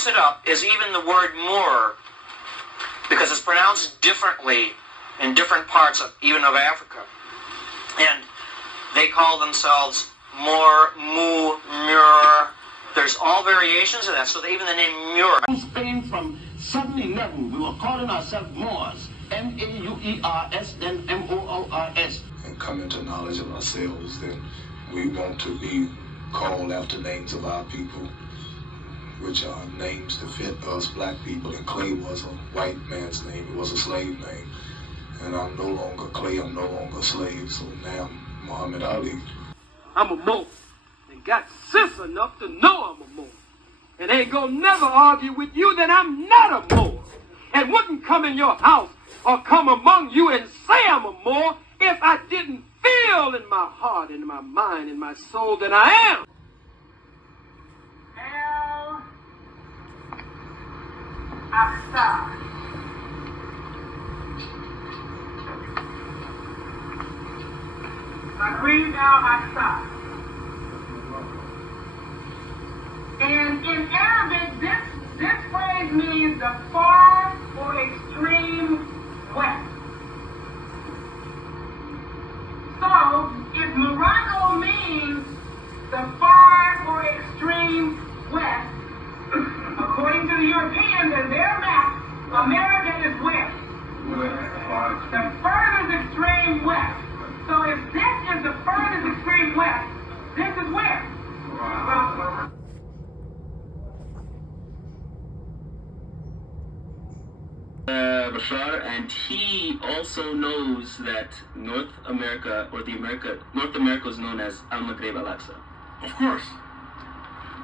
mix it up is even the word Moor, because it's pronounced differently in different parts of even of Africa. And they call themselves Moor, Mu, Mur. There's all variations of that, so even the name Mur. Spain from 711, we were calling ourselves Moors. M-A-U-E-R-S, then M-O-O-R-S. And come into knowledge of ourselves, then we want to be called after names of our people, which are names that fit us black people. And Clay was a white man's name, it was a slave name. And I'm no longer Clay, I'm no longer a slave, so now I'm Muhammad Ali. I'm a Moor, and got sense enough to know I'm a Moor. And ain't gonna never argue with you that I'm not a Moor. And wouldn't come in your house or come among you and say I'm a Moor if I didn't feel in my heart, in my mind, in my soul that I am. U.S.A.R. U.S.A.R. And in Arabic, this phrase means the far or extreme west. So, if Morocco means the far or extreme west, according to the Europeans and their map, America is where? The furthest extreme west. So if this is the furthest extreme west, this is where? Bashar, and he also knows that North America is known as Al-Maghreb Al-Aqsa. Of course,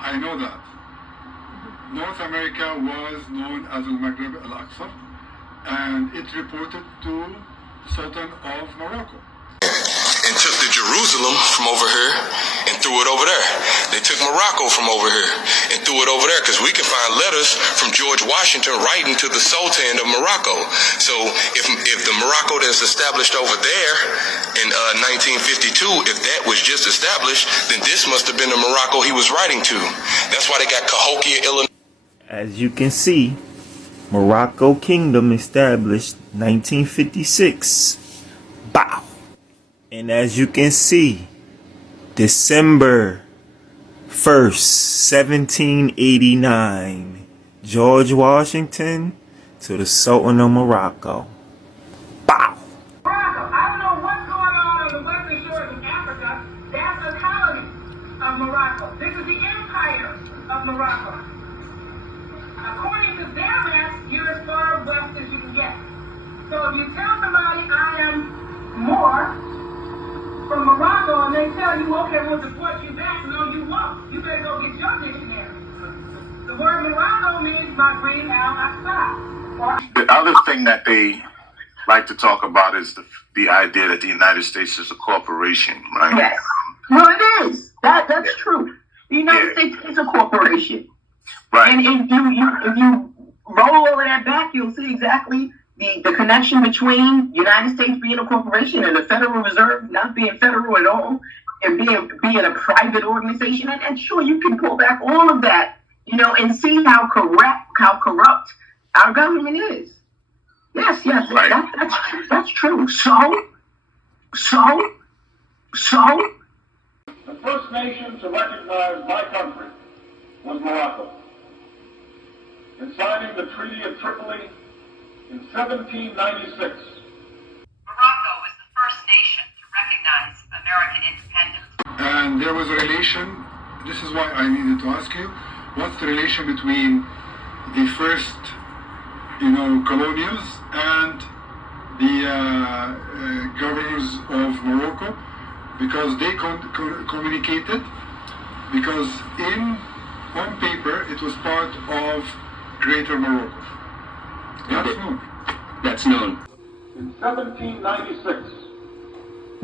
I know that. North America was known as Al-Maghreb Al-Aqsa, and it reported to the Sultan of Morocco. And took the Jerusalem from over here and threw it over there. They took Morocco from over here and threw it over there, because we can find letters from George Washington writing to the Sultan of Morocco. So if the Morocco that's established over there in 1952, if that was just established, then this must have been the Morocco he was writing to. That's why they got Cahokia, Illinois. As you can see, Morocco Kingdom established 1956. Bow. And as you can see, December 1st, 1789, George Washington to the Sultan of Morocco. Bow. Morocco, I don't know what's going on the western shores of Africa. That's the colony of Morocco. This is the empire of Morocco. According to their maps, you're as far west as you can get. So if you tell somebody I am Moor from Morocco, and they tell you, okay, we'll deport you back, no, you won't. You better go get your dictionary. The word Morocco means Maghreb Al-Aqsa. The other thing that they like to talk about is the idea that the United States is a corporation, right? Yes. Well, it is. That's true. The United States is a corporation. Right. And if you roll all of that back, you'll see exactly the connection between United States being a corporation and the Federal Reserve not being federal at all, and being a private organization. And sure, you can pull back all of that, and see how corrupt our government is. Yes, right. That's true. So. The first nation to recognize my country was Morocco. In signing the Treaty of Tripoli in 1796. Morocco was the first nation to recognize American independence. And there was a relation, this is why I needed to ask you, what's the relation between the first, colonials and the governors of Morocco? Because they communicated, because on paper it was part of Greater Morocco. That's known. In 1796,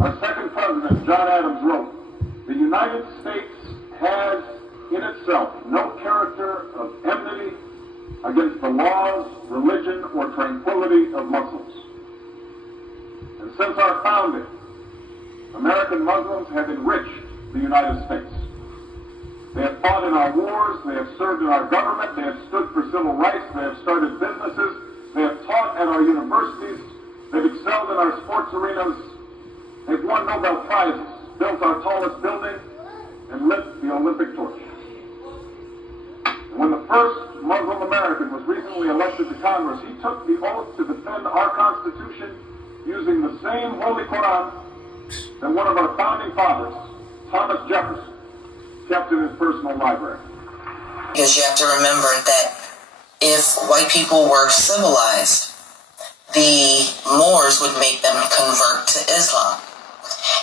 our second president, John Adams, wrote, "The United States has in itself no character of enmity against the laws, religion, or tranquility of Muslims." And since our founding, American Muslims have enriched the United States. They have fought in our wars. They have served in our government. They have stood for civil rights. They have started businesses. They have taught at our universities. They've excelled in our sports arenas. They've won Nobel Prizes, built our tallest building, and lit the Olympic torch. And when the first Muslim American was recently elected to Congress, he took the oath to defend our Constitution using the same Holy Quran that one of our founding fathers, Thomas Jefferson, kept in his personal library. Because you have to remember that if white people were civilized, the Moors would make them convert to Islam.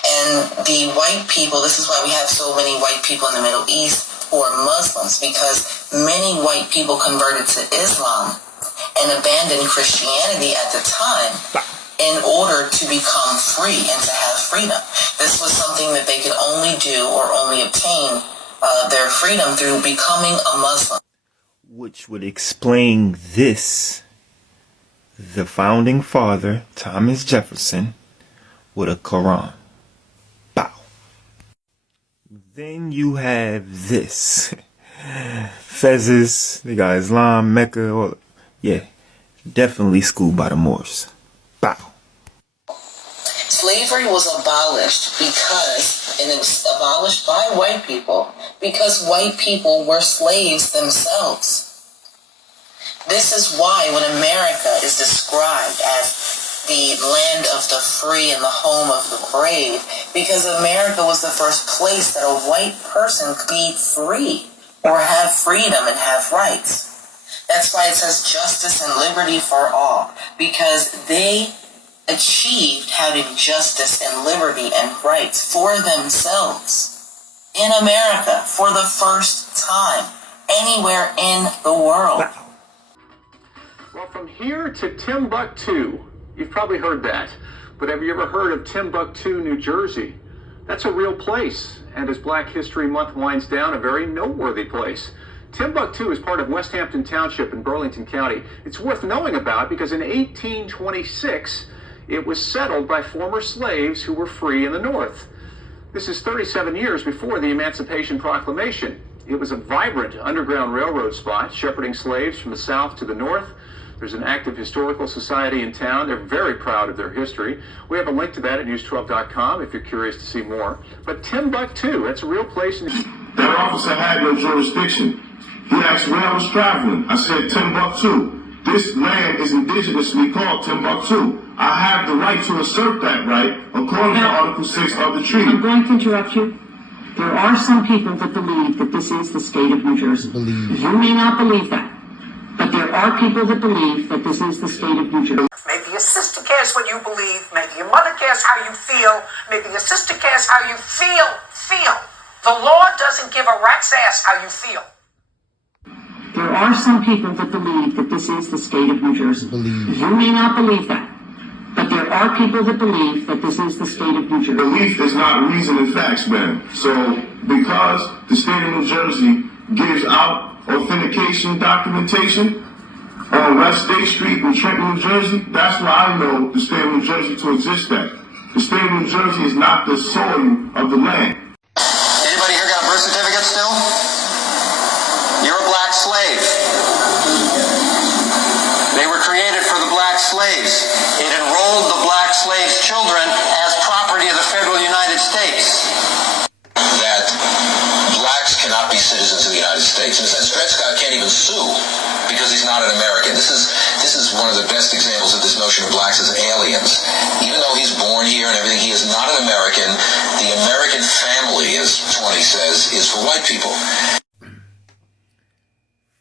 And the white people, this is why we have so many white people in the Middle East who are Muslims, because many white people converted to Islam and abandoned Christianity at the time in order to become free and to have freedom. This was something that they could only do or only obtain their freedom through becoming a Muslim. Which would explain this. The founding father, Thomas Jefferson, with a Quran. Bow. Then you have this. Fezes, they got Islam, Mecca, all, yeah, definitely schooled by the Moors. Bow. Slavery was abolished and it was abolished by white people because white people were slaves themselves. This is why when America is described as the land of the free and the home of the brave, because America was the first place that a white person could be free or have freedom and have rights. That's why it says justice and liberty for all, because they achieved having justice and liberty and rights for themselves in America for the first time anywhere in the world. Well, from here to Timbuktu, you've probably heard that, but have you ever heard of Timbuktu, New Jersey? That's a real place, and as Black History Month winds down, a very noteworthy place. Timbuktu is part of West Hampton Township in Burlington County. It's worth knowing about because in 1826, it was settled by former slaves who were free in the North. This is 37 years before the Emancipation Proclamation. It was a vibrant Underground Railroad spot, shepherding slaves from the South to the North. There's an active historical society in town. They're very proud of their history. We have a link to that at news12.com if you're curious to see more. But Timbuktu, that's a real place. That officer had no jurisdiction. He asked where I was traveling. I said Timbuktu. This land is indigenously called Timbuktu. I have the right to assert that right according to Article 6 of the treaty. I'm going to interrupt you. There are some people that believe that this is the state of New Jersey. You may not believe that, but there are people that believe that this is the state of New Jersey. Maybe your sister cares what you believe. Maybe your mother cares how you feel. Maybe your sister cares how you feel. The law doesn't give a rat's ass how you feel. There are some people that believe that this is the state of New Jersey. You may not believe that, but there are people that believe that this is the state of New Jersey. Belief is not reason and facts, man. So because the state of New Jersey gives out authentication documentation on West State Street in Trenton, New Jersey, that's why I know the state of New Jersey to exist at. The state of New Jersey is not the soil of the land. Anybody here got a birth certificate still? You're a black slave. They were created for the black slaves. It enrolled the black slaves' children as property of the federal United States. That blacks cannot be citizens of the United States. In a sense, Dred Scott can't even sue because he's not an American. This is one of the best examples of this notion of blacks as aliens. Even though he's born here and everything, he is not an American. The American family, as Tony says, is for white people.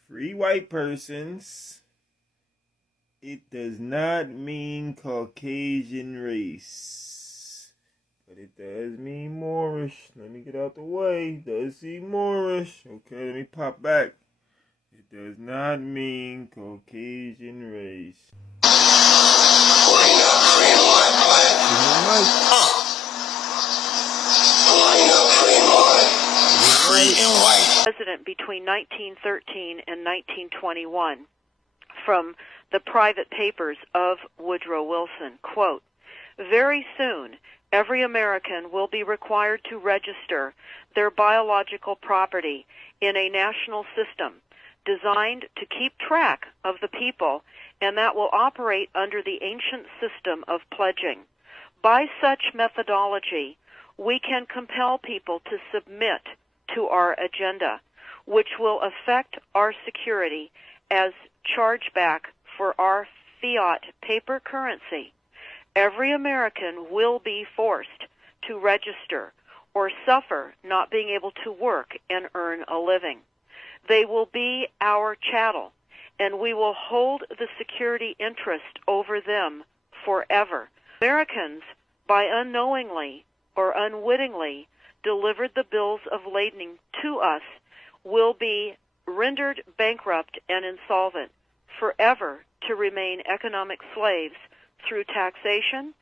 Free white persons. It does not mean Caucasian race. But it does mean Moorish. Let me get out the way. It does seem Moorish. Okay, let me pop back. It does not mean Caucasian race. Line up, free and white, black. Line up, free and white. Free and white. President between 1913 and 1921 from the private papers of Woodrow Wilson. Quote, very soon, every American will be required to register their biological property in a national system designed to keep track of the people, and that will operate under the ancient system of pledging. By such methodology, we can compel people to submit to our agenda, which will affect our security as chargeback for our fiat paper currency. Every American will be forced to register or suffer not being able to work and earn a living. They will be our chattel, and we will hold the security interest over them forever. Americans, by unknowingly or unwittingly delivered the bills of lading to us, will be rendered bankrupt and insolvent, forever to remain economic slaves through taxation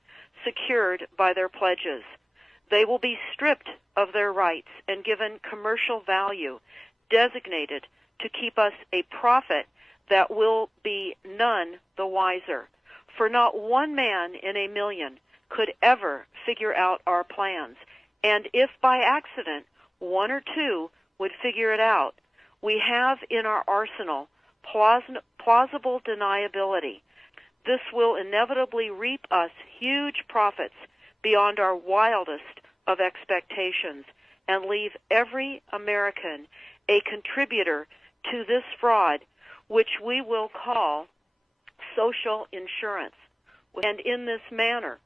secured by their pledges. They will be stripped of their rights and given commercial value designated to keep us a profit that will be none the wiser. For not one man in a million could ever figure out our plans, and if by accident one or two would figure it out, we have in our arsenal plausible deniability. This will inevitably reap us huge profits beyond our wildest of expectations and leave every American a contributor to this fraud, which we will call social insurance. And in this manner,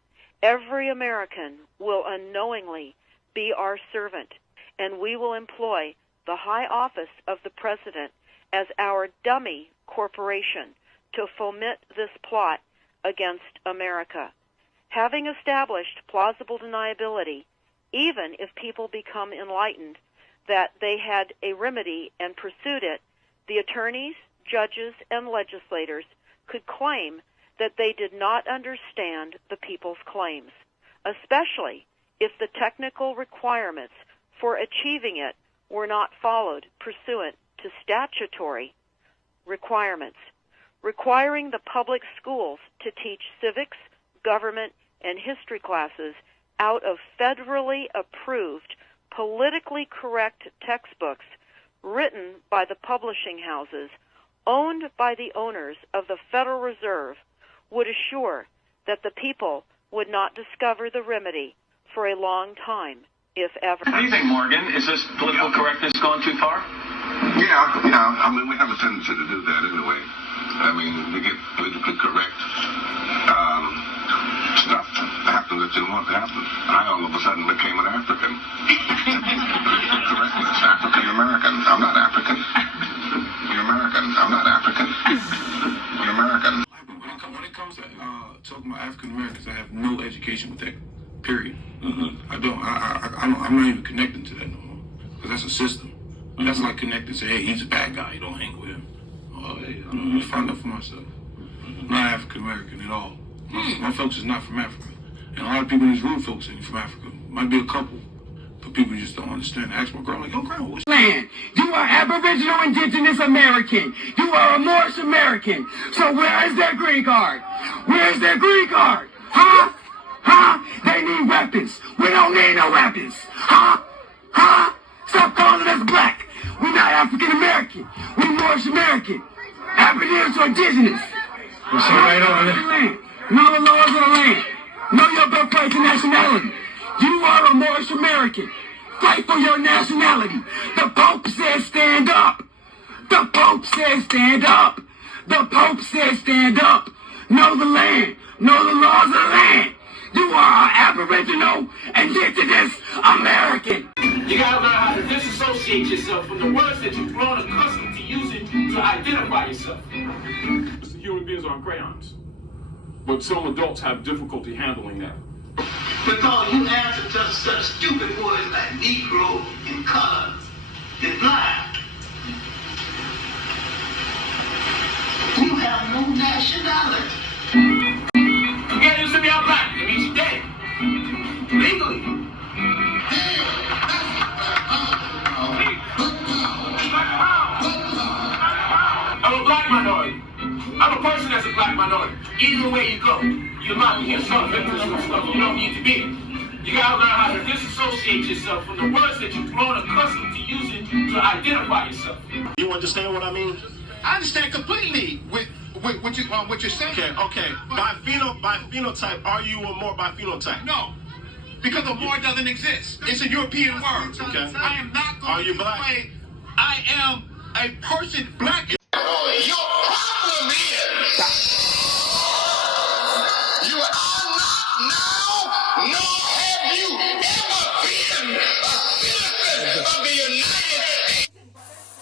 every American will unknowingly be our servant, and we will employ the high office of the President as our dummy corporation to foment this plot against America. Having established plausible deniability, even if people become enlightened that they had a remedy and pursued it, the attorneys, judges, and legislators could claim that they did not understand the people's claims, especially if the technical requirements for achieving it were not followed pursuant to statutory requirements. Requiring the public schools to teach civics, government, and history classes out of federally approved, politically correct textbooks written by the publishing houses, owned by the owners of the Federal Reserve, would assure that the people would not discover the remedy for a long time, if ever. What do you think, Morgan? Is this political correctness going too far? Yeah, I mean, we have a tendency to do that anyway. I mean, we get politically correct stuff happen that you want to happen. I all of a sudden became an African. Correctness, African American. I'm not African. You're American. I'm not African. You're American. When it comes to talking about African Americans, I have no education with that. Period. I don't. I'm not even connecting to that no more, because that's a system. That's like connecting to, hey, he's a bad guy, you don't hang with him. Oh, hey, I'm going to find out for myself. I'm not African American at all. My folks is not from Africa. And a lot of people in this room, folks ain't from Africa. Might be a couple, but people just don't understand. I ask my girl, I'm like, yo, grandma, what's land? You are Aboriginal Indigenous American. You are a Moorish American. So where is their green card? Where is their green card? Huh? Huh? They need weapons. We don't need no weapons. Huh? Huh? Stop calling us black. We're not African American. We're Moorish American. Aboriginal to Indigenous. What's all right over there? Know the laws of the land. Know your birthplace and nationality. You are a Moorish American. Fight for your nationality. The Pope says stand up. The Pope says stand up. The Pope says stand up. Know the land. Know the laws of the land. You are an Aboriginal Indigenous American. You gotta learn how to disassociate yourself from the words that you've grown accustomed to using to identify yourself. Human beings are crayons, but some adults have difficulty handling that. Because you answer to such stupid words like Negro and color and black. You have no nationality. You can't use to be out black. It means you're dead. Legally. I'm a black minority. I'm a person that's a black minority. Either way you go, you're locking yourself into some stuff you don't need to be. You gotta learn how to disassociate yourself from the words that you've grown accustomed to using to identify yourself. You understand what I mean? I understand completely with what you're saying. Okay. By phenotype, are you a Moor by phenotype? No, because a Moor doesn't exist. It's a European word. Okay. I am not going Are you to black? play. I am a person black. Your problem is you are not now, nor have you ever been a citizen of the United States.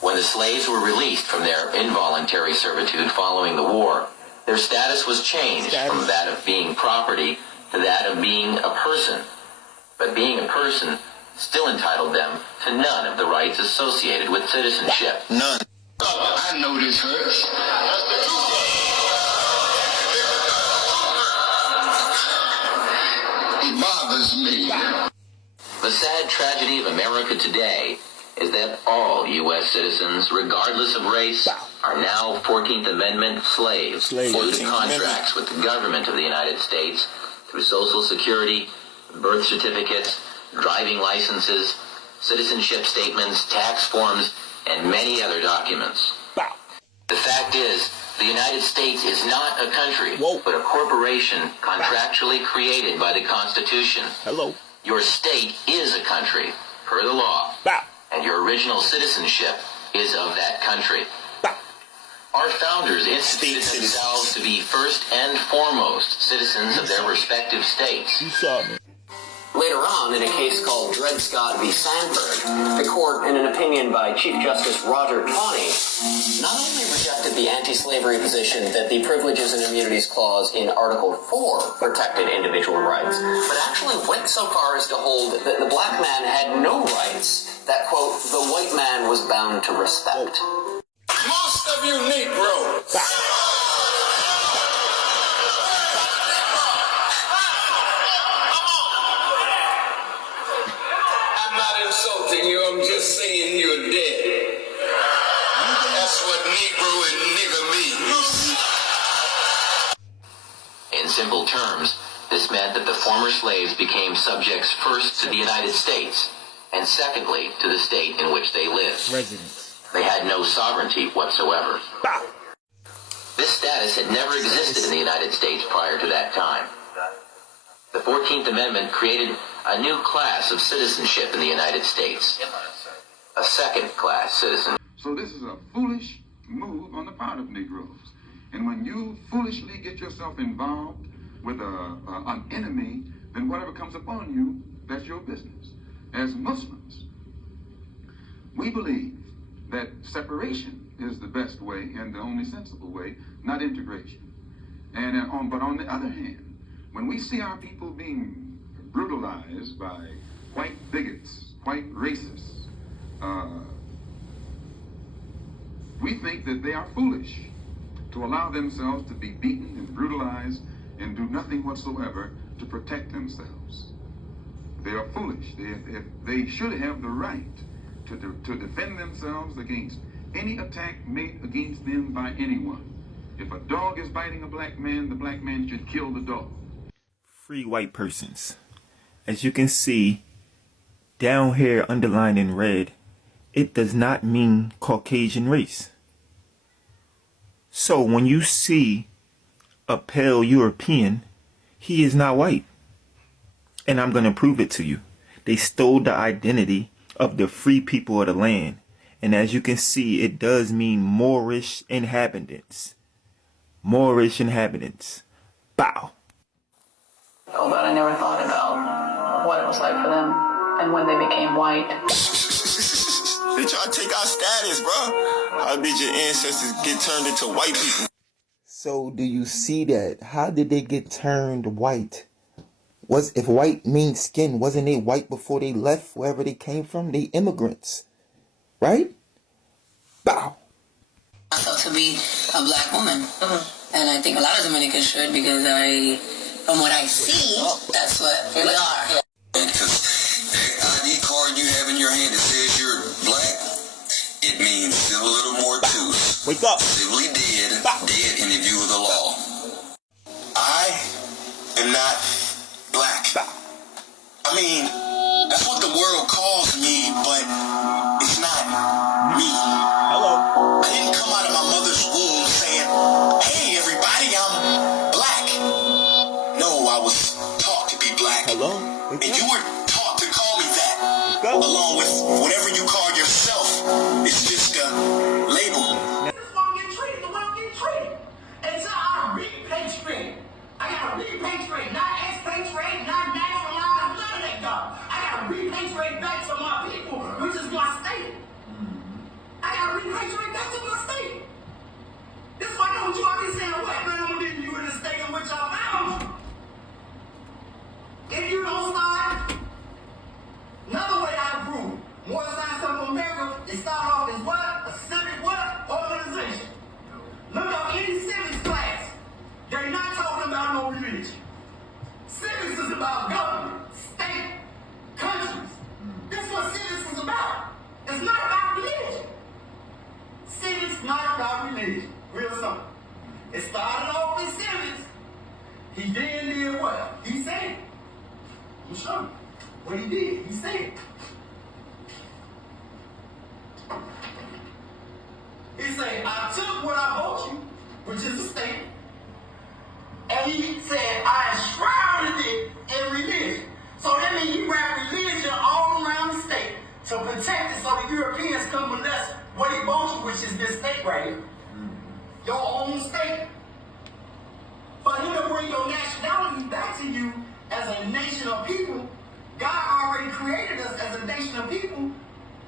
When the slaves were released from their involuntary servitude following the war, their status was changed from that of being property to that of being a person. But being a person still entitled them to none of the rights associated with citizenship. None. I know this hurts. It bothers me. The sad tragedy of America today is that all U.S. citizens, regardless of race, are now 14th Amendment slaves due to contracts with the government of the United States through Social Security, birth certificates, driving licenses, citizenship statements, tax forms, and many other documents. The fact is, the United States is not a country, but a corporation contractually created by the Constitution. Your state is a country, per the law, and your original citizenship is of that country. Our founders instituted themselves to be first and foremost citizens of their respective states. Later on, in a case called Dred Scott v. Sandberg, the court, in an opinion by Chief Justice Roger Taney, not only rejected the anti-slavery position that the Privileges and Immunities Clause in Article 4 protected individual rights, but actually went so far as to hold that the black man had no rights that, quote, the white man was bound to respect. Most of you Negroes. I'm not insulting you, I'm just saying you're dead. That's what Negro and nigger means. In simple terms, this meant that the former slaves became subjects first to the United States, and secondly to the state in which they lived. They had no sovereignty whatsoever. This status had never existed in the United States prior to that time. The 14th Amendment created a new class of citizenship in the United States, a second-class citizen. So this is a foolish move on the part of Negroes. And when you foolishly get yourself involved with an enemy, then whatever comes upon you, that's your business. As Muslims, we believe that separation is the best way and the only sensible way, not integration. And but on the other hand, when we see our people being brutalized by white bigots, white racists, we think that they are foolish to allow themselves to be beaten and brutalized and do nothing whatsoever to protect themselves. They are foolish. They should have the right to defend themselves against any attack made against them by anyone. If a dog is biting a black man, the black man should kill the dog. Free white persons. As you can see down here underlined in red, it does not mean Caucasian race. So when you see a pale European, he is not white. And I'm going to prove it to you. They stole the identity of the free people of the land. And as you can see, it does mean Moorish inhabitants. Moorish inhabitants. Bow. Oh, but I never thought about what it was like for them and when they became white. They try to take our status, bro. How did your ancestors get turned into white people? So do you see that? How did they get turned white? If white means skin, wasn't they white before they left wherever they came from? They immigrants, right? Bow. Myself to be a black woman, and I think a lot of Dominicans should, because from what I see, that's what we are. Because that ID card you have in your hand that says you're black, it means civil little more too. Wake up. Civilly dead, dead in the view of the law. I am not black. I'm Real simple. It started off with civics. He then did what? He said. I'm show you what he did. He said. He said, I took what I bought you, which is a state, and he said, I enshrouded it in religion. So that means he wrapped religion all around the state to protect it so the Europeans couldn't molest what he bought you, which is this state right here. Your own state. For him to bring your nationality back to you as a nation of people, God already created us as a nation of people.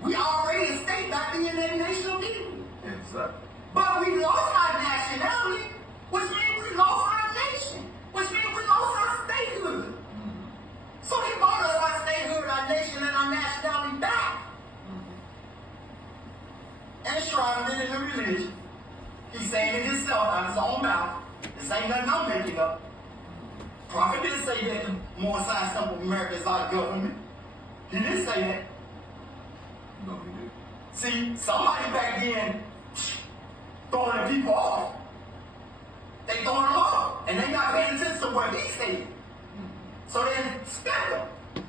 We already a state by being a nation of people. Exactly. But we lost our nationality, which means we lost our nation, which means we lost our statehood. So he brought us our statehood, our nation, and our nationality back. And shrouded it in a religion. He's saying it himself out of his own mouth. This ain't nothing I'm making up. Prophet didn't say that the Moorish Temple of America is our government. He didn't say that. No, he didn't. See, somebody back then throwing the people off. They throwing them off. And they not paying attention to what he said. So they spent them.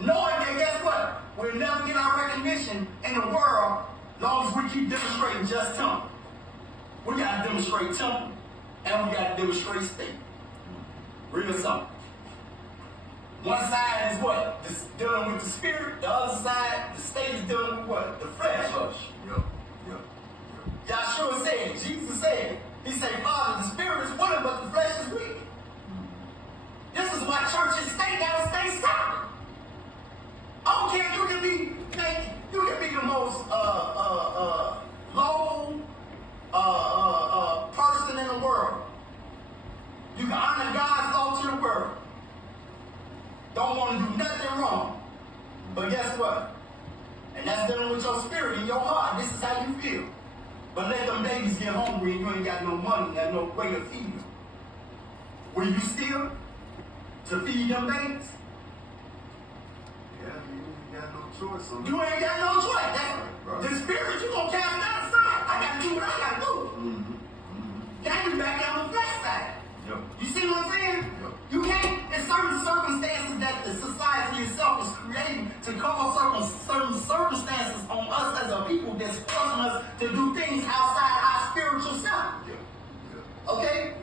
Knowing that, guess what? We'll never get our recognition in the world as long as we keep demonstrating just temple. We got to demonstrate temple. And we got to demonstrate state. Real simple. One side is what? Dealing with the spirit. The other side, the state, is dealing with what? The flesh. Yahshua said, Jesus said, he said, Father, the spirit is willing, but the flesh is weak. This is why church and state gotta stay separate. I don't care, you can be the most low person in the world. You can honor God's law to the world. Don't want to do nothing wrong. But guess what? And that's dealing with your spirit and your heart. This is how you feel. But let them babies get hungry and you ain't got no money and no way to feed them. Will you steal to feed them babies? Yeah, you ain't got no choice. You ain't got no choice. That's right. The spirit, you gonna cast that aside. I gotta do what I gotta do. Now you back out on the flesh side. Yep. You see what I'm saying? Yep. You can't, in certain circumstances that the society itself is creating to cause certain circumstances on us as a people that's forcing us to do things outside our spiritual self. Okay?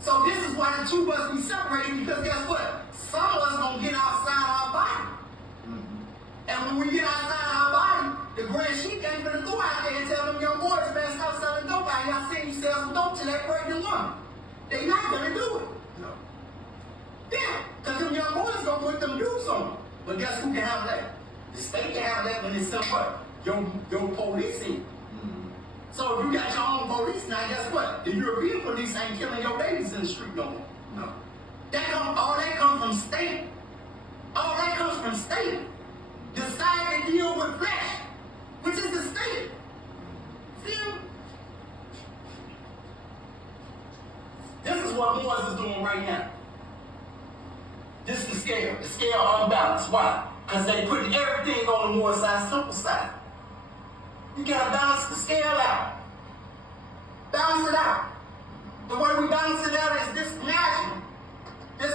So this is why the two must be separated, because guess what? Some of us gonna get outside our body. And when we get outside our body, the grand sheep ain't gonna go out there and tell them young boys, man, stop selling dope out here. I seen you sell some dope to that pregnant woman. They not gonna do it. No. Yeah, because them young boys gonna put them dudes on them. But guess who can have that? The state can have that when it's some what? Your policing. So if you got your own police now, guess what? The European police ain't killing your babies in the street no more. No. All that comes from state. All that comes from state. Decide to deal with flesh, which is the state. See? This is what Moors is doing right now. This is the scale. The scale unbalanced. Why? Because they putting everything on the Moor side, simple side. You gotta balance the scale out. Balance it out. The way we balance it out is this national, this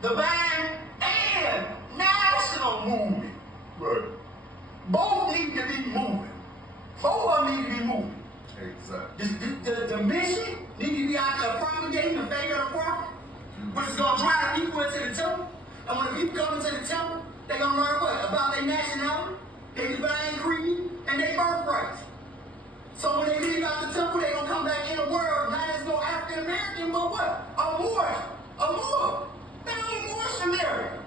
divine and national movement. Right. Both need to be moving. Both of them need to be moving. Exactly. The mission need to be out there propagating the faith of the prophet, which is going to drive people into the temple. And when the people come into the temple, they're going to learn what? About their nationality, their divine creed, and their birthrights. So when they leave out the temple, they're going to come back in the world, not as no African American, but what? A Moor. They ain't Moorish American.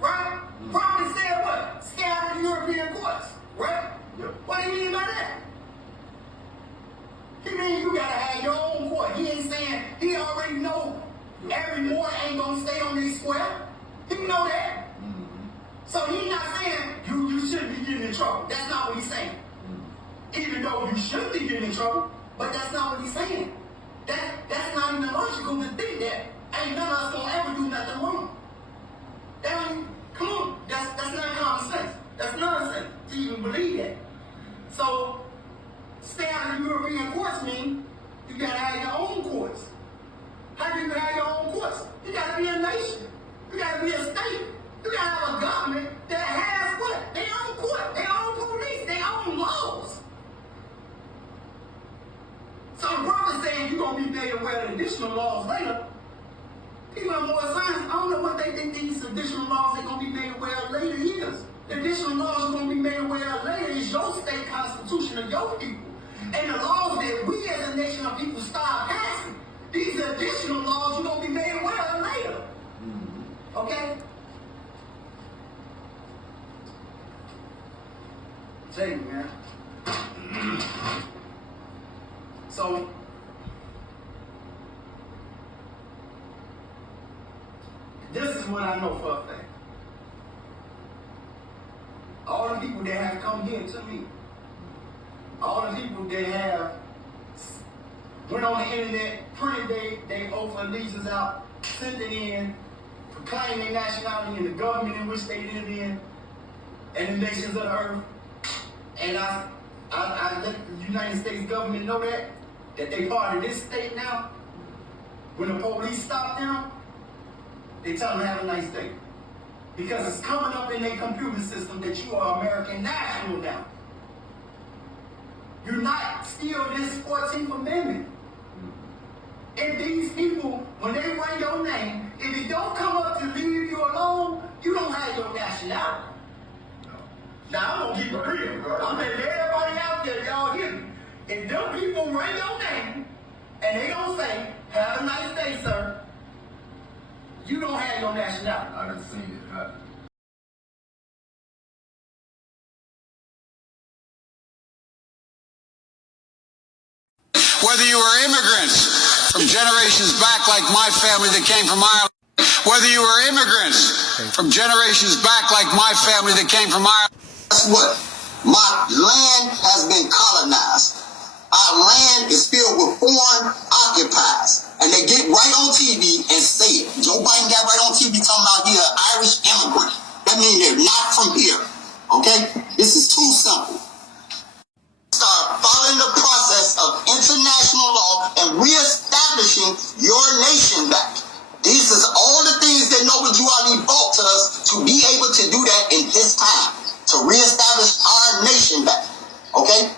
Right? Prophet said what? Scatter the European courts. Right? Yep. What do you mean by that? He mean you gotta have your own court. He ain't saying, he already know every Moor ain't gonna stay on this square. He know that. So he's not saying you shouldn't be getting in trouble. That's not what he's saying. Even though you should be getting in trouble, but that's not what he's saying. That's not even logical to think that ain't none of us gonna ever do nothing wrong. Come on, that's not common sense. That's nonsense to even believe that. So stay out of the European courts mean You gotta have your own courts. How do you have your own courts? You gotta be a nation. You gotta be a state. You gotta have a government that has what? Their own court, their own police, their own laws. So the brother saying you're gonna be made aware of additional laws later. People have more science. I don't know what they think these additional laws they're gonna be made aware of later is. The additional laws you're gonna be made aware of later is your state constitution of your people. And the laws that we as a nation of people start passing. These additional laws you're gonna be made aware of later. Okay? Tell you, man. So this is what I know for a fact. All the people that have come here to me, all the people that have went on the internet, printed their oath of allegiance out, sent it in, proclaimed their nationality in the government in which they live in, and the nations of the earth. And I let the United States government know that they part of this state now. When the police stop them, they tell them to have a nice day. Because it's coming up in their computer system that you are American national now. You're not still this 14th Amendment. And these people, when they run your name, if it don't come up to leave you alone, you don't have your nationality. Now, I'm gonna keep it real. I'm letting everybody out there, y'all hear me. If them people run your name, and they don't say, have a nice day, sir, you don't have your nationality. I done seen it happen. Whether you were immigrants from generations back like my family that came from Ireland, whether you were immigrants from generations back like my family that came from Ireland. Guess what? My land has been colonized. Our land is filled with foreign occupiers. And they get right on TV and say it. Joe Biden got right on TV talking about you're an Irish immigrant. That means they're not from here. Okay? This is too simple. Start following the process of international law and reestablishing your nation back. This is all the things that Noble Drew Ali brought to us to be able to do that in his time. To reestablish our nation back. Okay?